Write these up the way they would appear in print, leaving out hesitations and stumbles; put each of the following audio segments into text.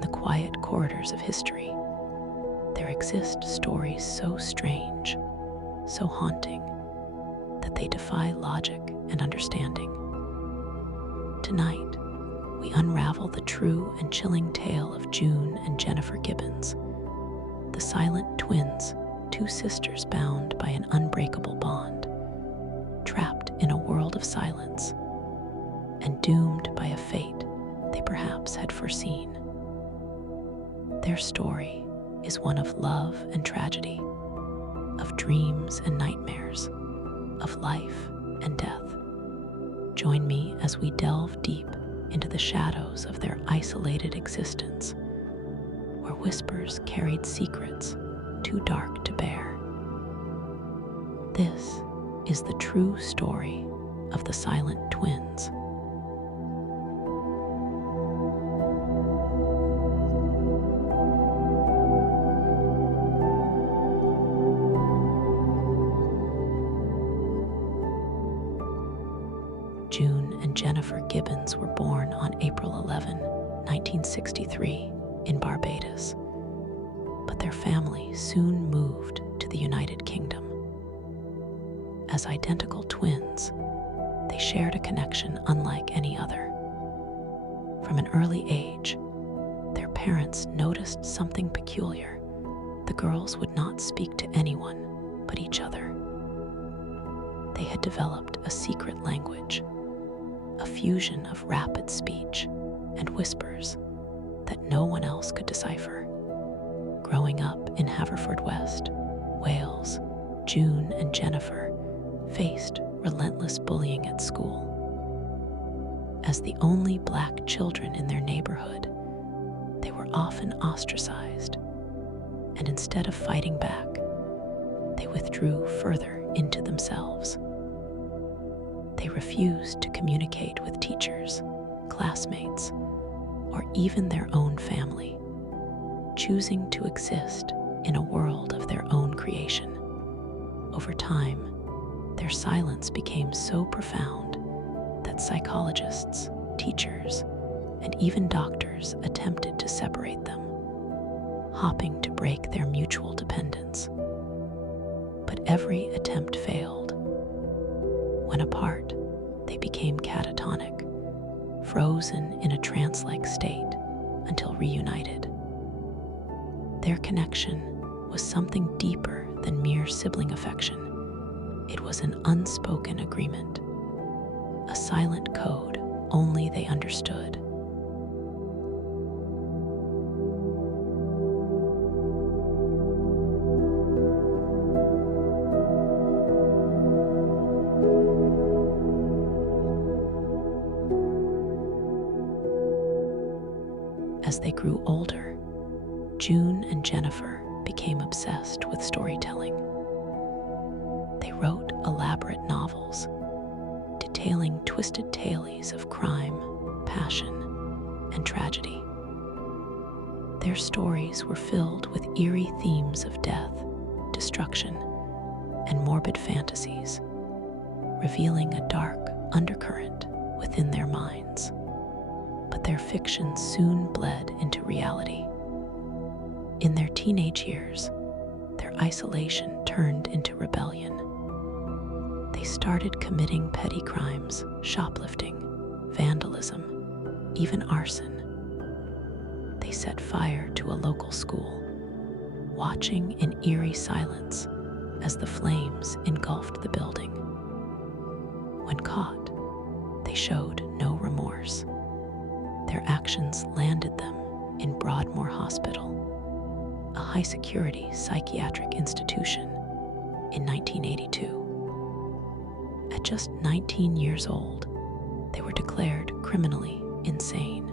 in the quiet corridors of history, there exist stories so strange, so haunting, that they defy logic and understanding. Tonight, we unravel the true and chilling tale of June and Jennifer Gibbons, the silent twins, two sisters bound by an unbreakable bond, trapped in a world of silence, and doomed by a fate they perhaps had foreseen. Their story is one of love and tragedy, of dreams and nightmares, of life and death. Join me as we delve deep into the shadows of their isolated existence, where whispers carried secrets too dark to bear. This is the true story of the silent twins. June and Jennifer Gibbons were born on April 11, 1963, in Barbados, but their family soon moved to the United Kingdom. As identical twins, they shared a connection unlike any other. From an early age, their parents noticed something peculiar. The girls would not speak to anyone but each other. They had developed a secret language, a fusion of rapid speech and whispers that no one else could decipher. Growing up in Haverfordwest, Wales, June and Jennifer faced relentless bullying at school. As the only black children in their neighborhood, they were often ostracized, and instead of fighting back, they withdrew further into themselves. They refused to communicate with teachers, classmates, or even their own family, choosing to exist in a world of their own creation. Over time, their silence became so profound that psychologists, teachers, and even doctors attempted to separate them, hoping to break their mutual dependence. But every attempt failed. When apart, they became catatonic, frozen in a trance-like state until reunited. Their connection was something deeper than mere sibling affection. It was an unspoken agreement, a silent code only they understood. As they grew older, June and Jennifer became obsessed with storytelling. They wrote elaborate novels, detailing twisted tales of crime, passion, and tragedy. Their stories were filled with eerie themes of death, destruction, and morbid fantasies, revealing a dark undercurrent within their minds. But their fiction soon bled into reality. In their teenage years, their isolation turned into rebellion. They started committing petty crimes, shoplifting, vandalism, even arson. They set fire to a local school, watching in eerie silence as the flames engulfed the building. When caught, they showed no remorse. Their actions landed them in Broadmoor Hospital, a high-security psychiatric institution, in 1982. At just 19 years old, they were declared criminally insane.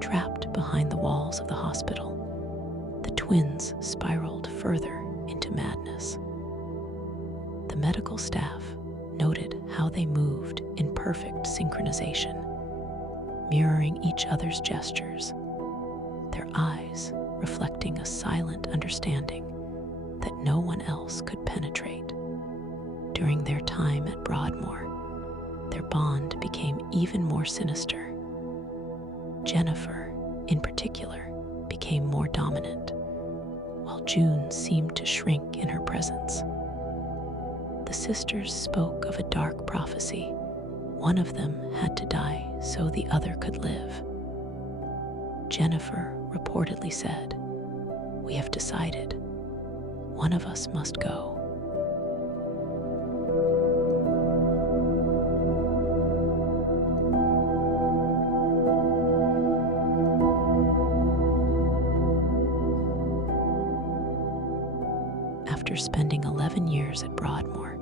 Trapped behind the walls of the hospital, the twins spiraled further into madness. The medical staff noted how they moved in perfect synchronization, mirroring each other's gestures, their eyes reflecting a silent understanding that no one else could penetrate. During their time at Broadmoor, their bond became even more sinister. Jennifer, in particular, became more dominant, while June seemed to shrink in her presence. The sisters spoke of a dark prophecy. One of them had to die so the other could live. Jennifer reportedly said, "We have decided. One of us must go." After spending 11 years at Broadmoor,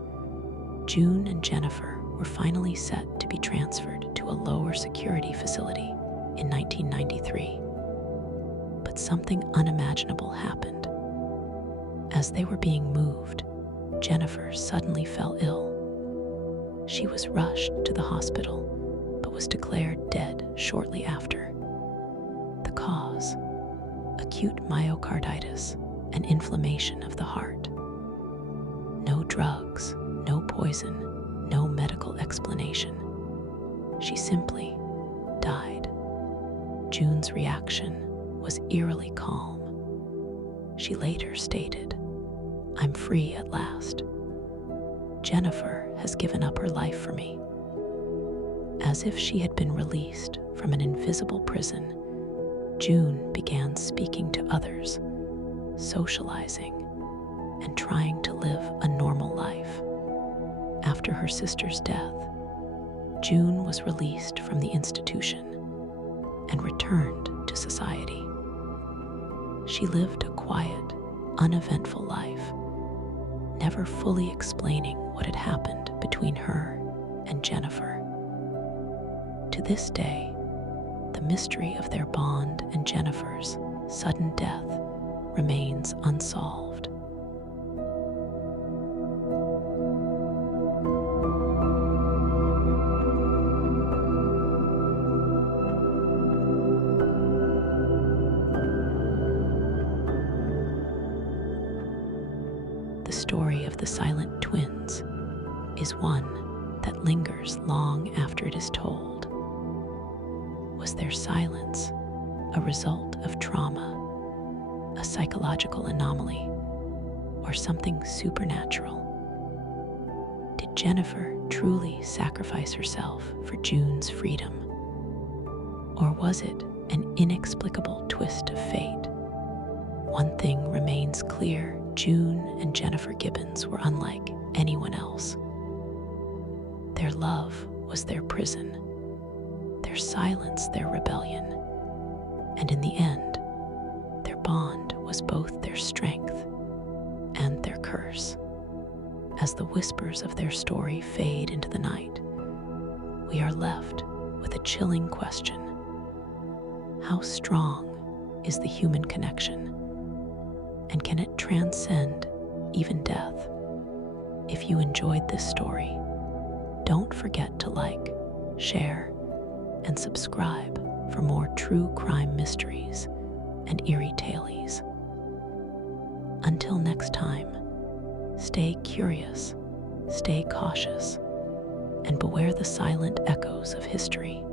June and Jennifer were finally set to be transferred to a lower security facility in 1993. But something unimaginable happened. As they were being moved, Jennifer suddenly fell ill. She was rushed to the hospital, but was declared dead shortly after. The cause: acute myocarditis, an inflammation of the heart. No drugs, no poison, no medical explanation. She simply died. June's reaction was eerily calm. She later stated, "I'm free at last. Jennifer has given up her life for me." As if she had been released from an invisible prison, June began speaking to others, socializing, and trying to live a normal life. After her sister's death, June was released from the institution and returned to society. She lived a quiet, uneventful life, never fully explaining what had happened between her and Jennifer. To this day, the mystery of their bond and Jennifer's sudden death remains unsolved. The story of the silent twins is one that lingers long after it is told. Was their silence a result of trauma, a psychological anomaly, or something supernatural? Did Jennifer truly sacrifice herself for June's freedom? Or was it an inexplicable twist of fate? One thing remains clear: June and Jennifer Gibbons were unlike anyone else. Their love was their prison, their silence their rebellion, and in the end, their bond was both their strength and their curse. As the whispers of their story fade into the night, we are left with a chilling question: how strong is the human connection? And can it transcend even death? If you enjoyed this story, don't forget to like, share, and subscribe for more true crime mysteries and eerie tales. Until next time, stay curious, stay cautious, and beware the silent echoes of history.